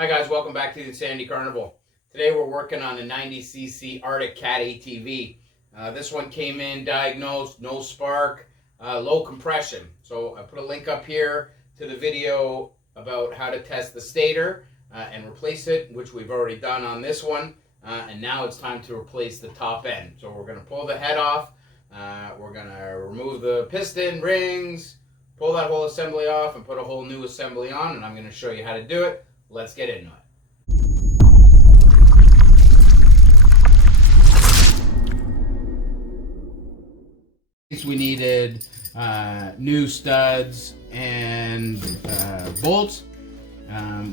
Hi guys, welcome back to the Sandy Carnival. Today we're working on a 90cc Arctic Cat ATV. This one came in diagnosed, no spark, low compression. So I put a link up here to the video about how to test the stator and replace it, which we've already done on this one. And now it's time to replace the top end. So we're going to pull the head off. We're going to remove the piston, rings, pull that whole assembly off and put a whole new assembly on. And I'm going to show you how to do it. Let's get into it. We needed new studs and bolts.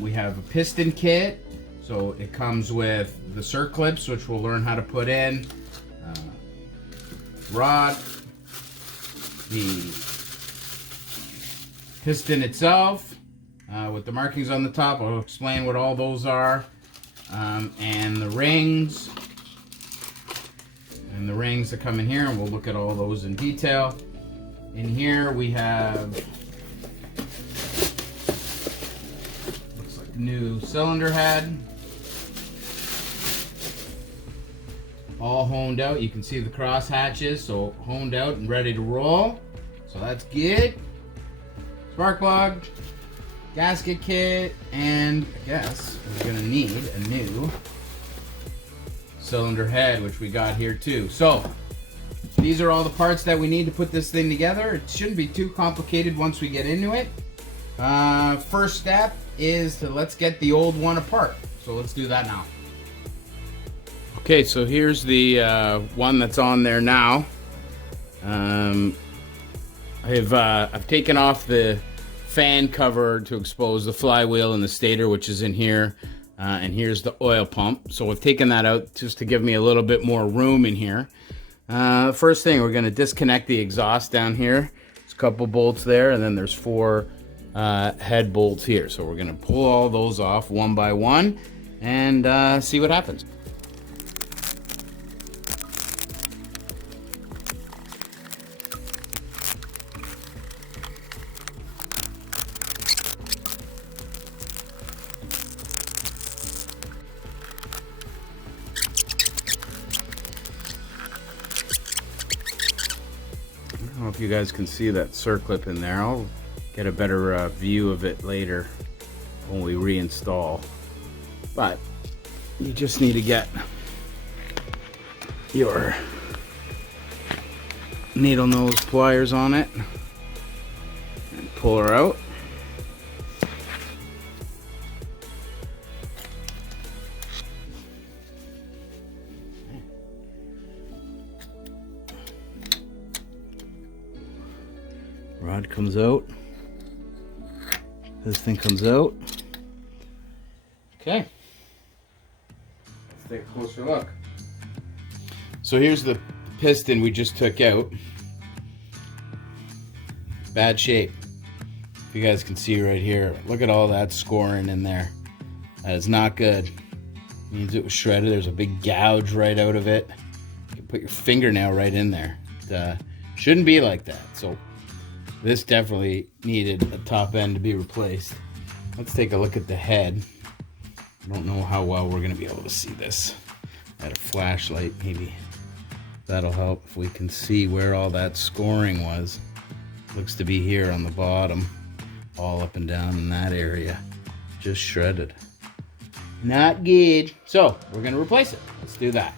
We have a piston kit, so it comes with the circlips, which we'll learn how to put in, rod, the piston itself with the markings on the top. I'll explain what all those are, and the rings. And the rings that come in here, and we'll look at all those in detail. In here we have, looks like a new cylinder head, all honed out. You can see the cross hatches, so honed out and ready to roll. So that's good. Spark plug, gasket kit, and I guess we're gonna need a new cylinder head, which we got here too. So these are all the parts that we need to put this thing together. It shouldn't be too complicated once we get into it. First step is to let's get the old one apart. So let's do that now. Okay, so here's the one that's on there now. I've taken off the fan cover to expose the flywheel and the stator, which is in here. And here's the oil pump. So we've taken that out just to give me a little bit more room in here. First thing, we're gonna disconnect the exhaust down here. There's a couple bolts there, and then there's 4 head bolts here. So we're gonna pull all those off one by one and see what happens. I don't know if you guys can see that circlip in there. I'll get a better view of it later when we reinstall. But you just need to get your needle nose pliers on it and pull her out. Rod comes out. This thing comes out. Okay. Let's take a closer look. So here's the piston we just took out. Bad shape. If you guys can see right here, look at all that scoring in there. That is not good. Means it was shredded. There's a big gouge right out of it. You can put your fingernail right in there. It shouldn't be like that. So this definitely needed a top end to be replaced. Let's take a look at the head. I don't know how well we're gonna be able to see this. At a flashlight, maybe that'll help if we can see where all that scoring was. Looks to be here on the bottom, all up and down in that area. Just shredded. Not good. So we're gonna replace it. Let's do that.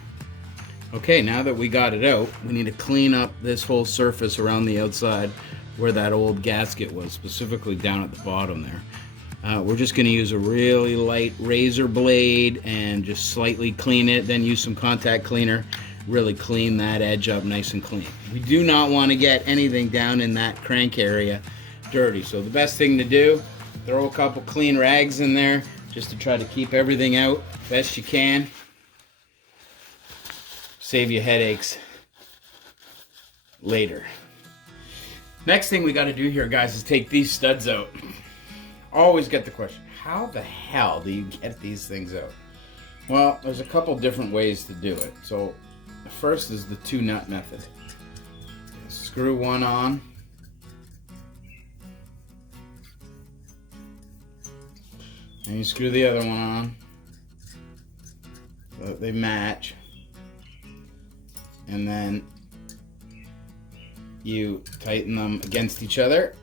Okay, now that we got it out, we need to clean up this whole surface around the outside where that old gasket was, specifically down at the bottom there. We're just gonna use a really light razor blade and just slightly clean it, then use some contact cleaner, really clean that edge up nice and clean. We do not wanna get anything down in that crank area dirty. So the best thing to do, throw a couple clean rags in there just to try to keep everything out best you can. Save you headaches later. Next thing we got to do here, guys, is take these studs out. Always get the question, how the hell do you get these things out? Well, there's a couple different ways to do it. So the first is the 2-nut method. Screw one on. And you screw the other one on so that they match. And then you tighten them against each other.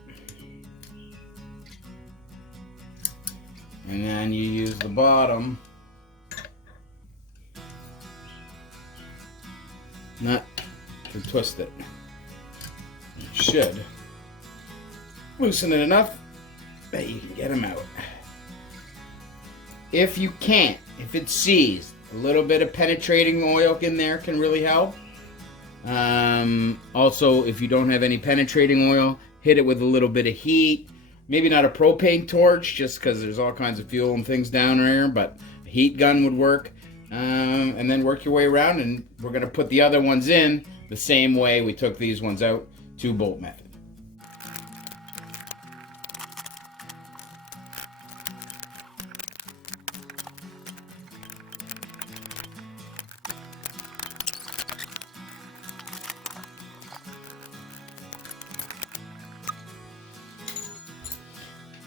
And then you use the bottom nut to twist it. You should loosen it enough that you can get them out. If you can't, if it's seized, a little bit of penetrating oil in there can really help. Also, if you don't have any penetrating oil, hit it with a little bit of heat. Maybe not a propane torch, just because there's all kinds of fuel and things down there, but a heat gun would work. And then work your way around, and we're going to put the other ones in the same way we took these ones out, 2-bolt method.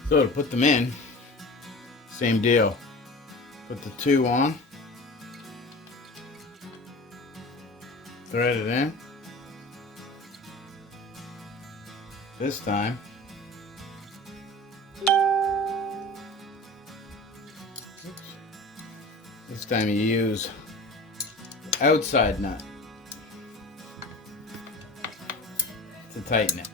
So to put them in, same deal. Put the 2 on. Thread it in. This time, you use the outside nut to tighten it.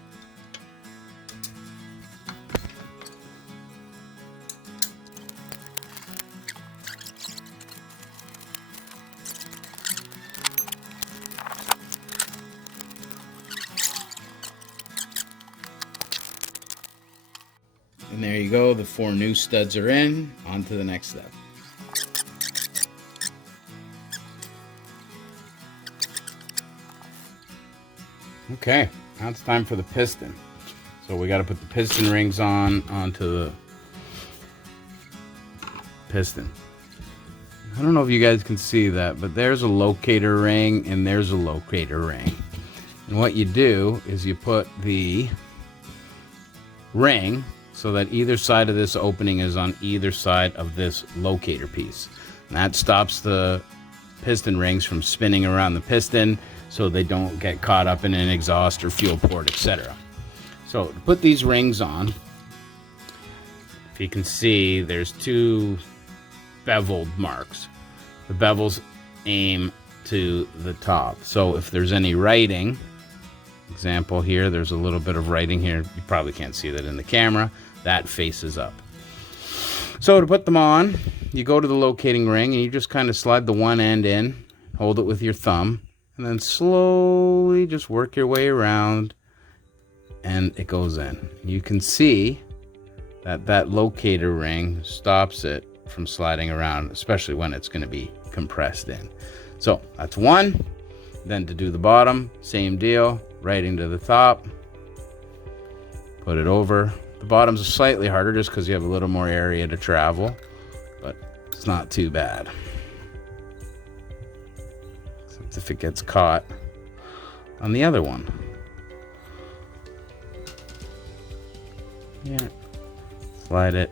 And there you go, the 4 new studs are in. On to the next step. Okay, now it's time for the piston. So we got to put the piston rings onto the piston. I don't know if you guys can see that, but there's a locator ring and there's a locator ring. And what you do is you put the ring so that either side of this opening is on either side of this locator piece. And that stops the piston rings from spinning around the piston so they don't get caught up in an exhaust or fuel port, etc. So to put these rings on, if you can see, there's 2 beveled marks. The bevels aim to the top. So if there's any writing, example here, there's a little bit of writing here. You probably can't see that in the camera. That faces up. So to put them on, you go to the locating ring and you just kind of slide the one end in, hold it with your thumb, and then slowly just work your way around and it goes in. You can see that that locator ring stops it from sliding around, especially when it's going to be compressed in. So that's one. Then to do the bottom, same deal, right into the top, put it over. The bottom's slightly harder just because you have a little more area to travel, but it's not too bad. Except if it gets caught on the other one. Yeah. Slide it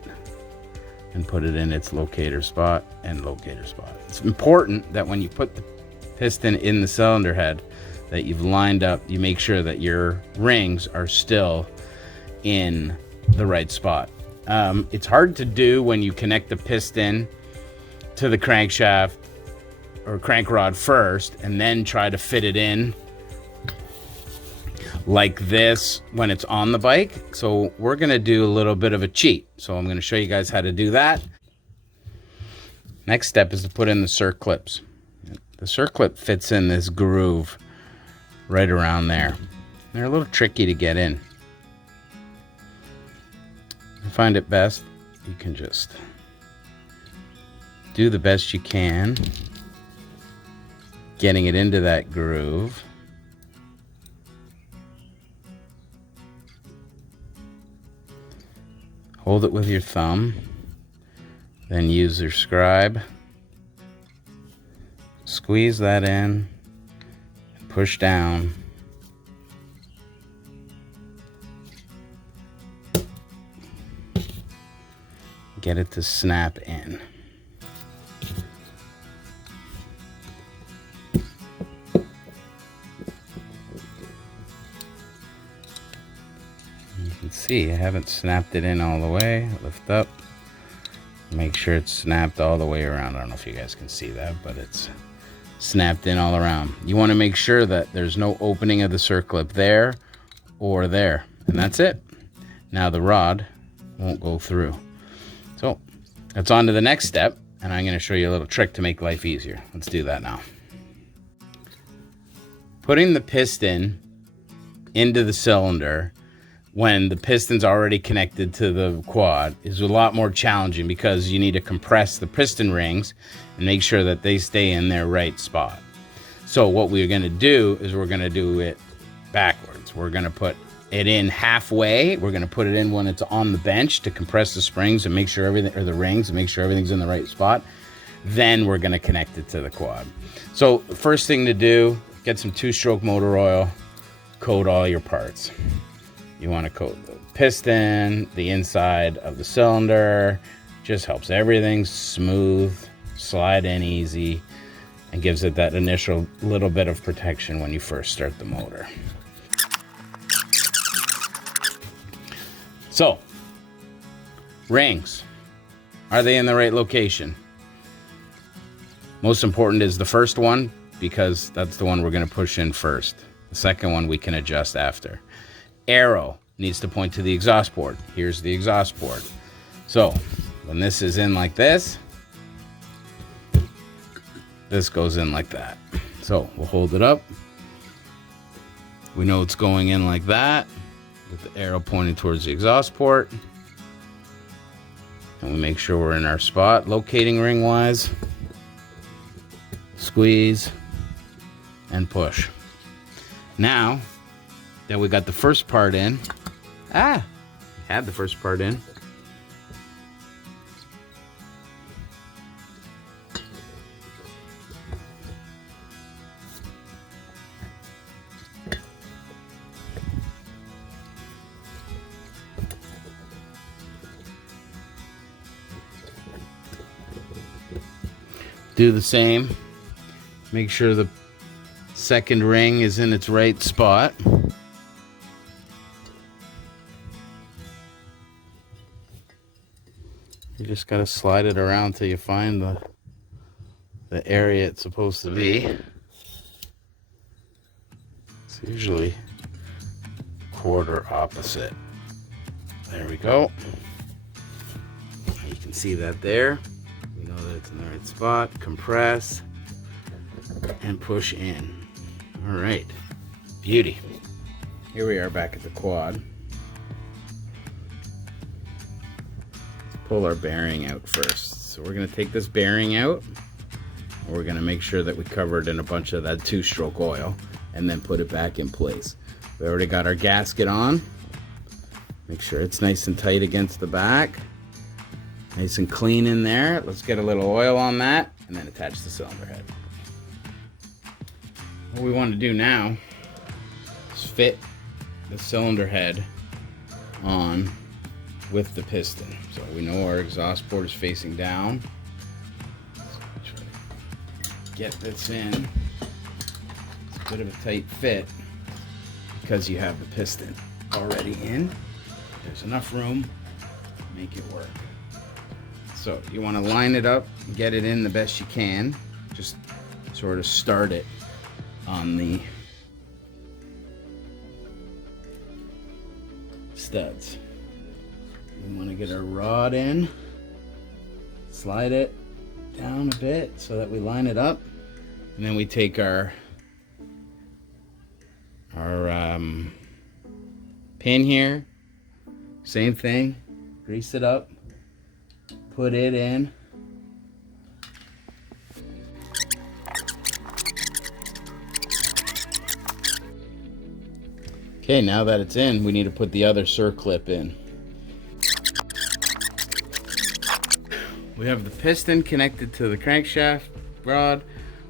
and put it in its locator spot and locator spot. It's important that when you put the piston in the cylinder head that you've lined up, you make sure that your rings are still in the right spot. It's hard to do when you connect the piston to the crankshaft or crank rod first and then try to fit it in like this when it's on the bike. So we're going to do a little bit of a cheat. So I'm going to show you guys how to do that. Next step is to put in the circlips. The circlip fits in this groove right around there. They're a little tricky to get in. I find it best, you can just do the best you can getting it into that groove. Hold it with your thumb, then use your scribe, squeeze that in, and push down. get it to snap in. You can see I haven't snapped it in all the way. Lift up, make sure it's snapped all the way around. I don't know if you guys can see that, but it's snapped in all around. You want to make sure that there's no opening of the circlip there or there, and that's it. Now the rod won't go through. So that's on to the next step, and I'm going to show you a little trick to make life easier. Let's do that now. Putting the piston into the cylinder when the piston's already connected to the quad is a lot more challenging, because you need to compress the piston rings and make sure that they stay in their right spot. So what we're going to do is we're going to do it backwards. We're going to put it in halfway. We're going to put it in when it's on the bench to compress the springs and make sure everything, or the rings, and make sure everything's in the right spot. Then we're going to connect it to the quad. So the first thing to do, get some 2-stroke motor oil, coat all your parts. You want to coat the piston, the inside of the cylinder. Just helps everything smooth, slide in easy, and gives it that initial little bit of protection when you first start the motor. So, rings. Are they in the right location? Most important is the first one, because that's the one we're going to push in first. The second one we can adjust after. Arrow needs to point to the exhaust port. Here's the exhaust port. So when this is in like this, this goes in like that. So we'll hold it up. We know it's going in like that, with the arrow pointing towards the exhaust port. And we make sure we're in our spot, locating ring wise. Squeeze and push. Now that we got the first part in, had the first part in, do the same. Make sure the second ring is in its right spot. You just gotta slide it around till you find the area it's supposed to be. It's usually quarter opposite. There we go. You can see that there. We know that it's in the right spot. Compress and push in. All right, beauty. Here we are back at the quad. Pull our bearing out first. So we're going to take this bearing out. We're going to make sure that we cover it in a bunch of that 2-stroke oil and then put it back in place. We already got our gasket on. Make sure it's nice and tight against the back. Nice and clean in there. Let's get a little oil on that and then attach the cylinder head. What we want to do now is fit the cylinder head on with the piston. So we know our exhaust port is facing down. So try to get this in. It's a bit of a tight fit because you have the piston already in. There's enough room to make it work. So you want to line it up, get it in the best you can. Just sort of start it on the studs. We want to get our rod in, slide it down a bit so that we line it up, and then we take our pin here, same thing, grease it up, put it in. Okay, now that it's in, we need to put the other circlip in. We have the piston connected to the crankshaft rod.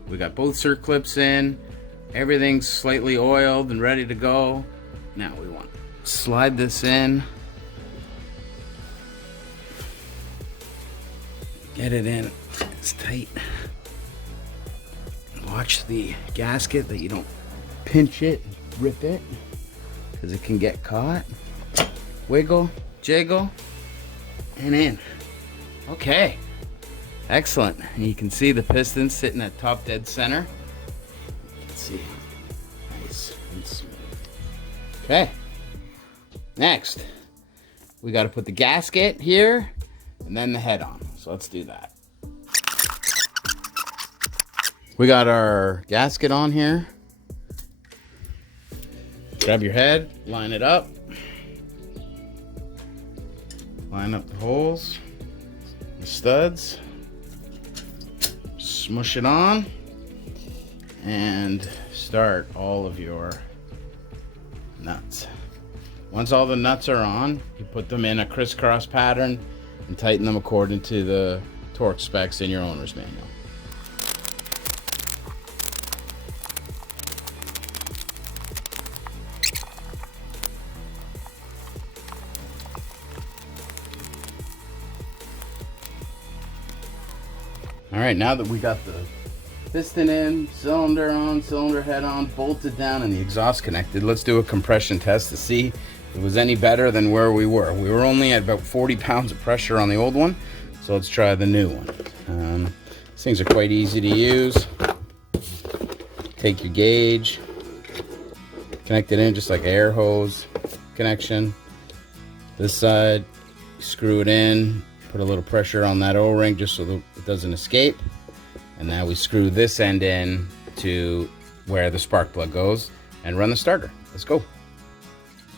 We got both circlips in. Everything's slightly oiled and ready to go. Now we want to slide this in. Get it in. It's tight. Watch the gasket that you don't pinch it, rip it, because it can get caught. Wiggle, jiggle, and in. Okay. Excellent. And you can see the piston sitting at top dead center. You can see. Nice and smooth. Okay. Next, we got to put the gasket here and then the head on. So let's do that. We got our gasket on here. Grab your head, line it up. Line up the holes, the studs. Smush it on and start all of your nuts. Once all the nuts are on, you put them in a crisscross pattern and tighten them according to the torque specs in your owner's manual. All right, now that we got the piston in, cylinder on, cylinder head on, bolted down, and the exhaust connected, let's do a compression test to see if it was any better than where we were. We were only at about 40 pounds of pressure on the old one, so let's try the new one. These things are quite easy to use. Take your gauge, connect it in just like an air hose connection. This side, screw it in, put a little pressure on that O-ring just so that it doesn't escape. And now we screw this end in to where the spark plug goes and run the starter. Let's go.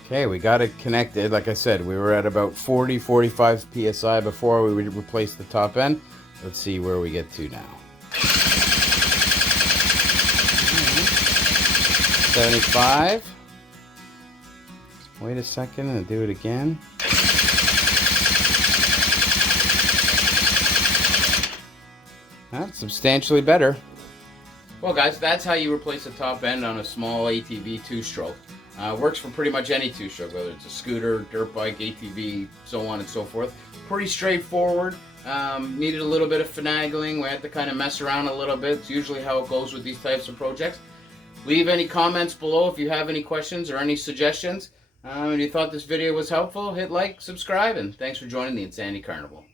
Okay, we got it connected. Like I said, we were at about 40, 45 PSI before we would replace the top end. Let's see where we get to now. 75. Wait a second and do it again. That's substantially better. Well guys, that's how you replace a top end on a small ATV two-stroke. Works for pretty much any two-stroke, whether it's a scooter, dirt bike, ATV, so on and so forth. Pretty straightforward. Needed a little bit of finagling. We had to kind of mess around a little bit. It's usually how it goes with these types of projects. Leave any comments below if you have any questions or any suggestions. If you thought this video was helpful, hit like, subscribe, and thanks for joining the Insanity Carnival.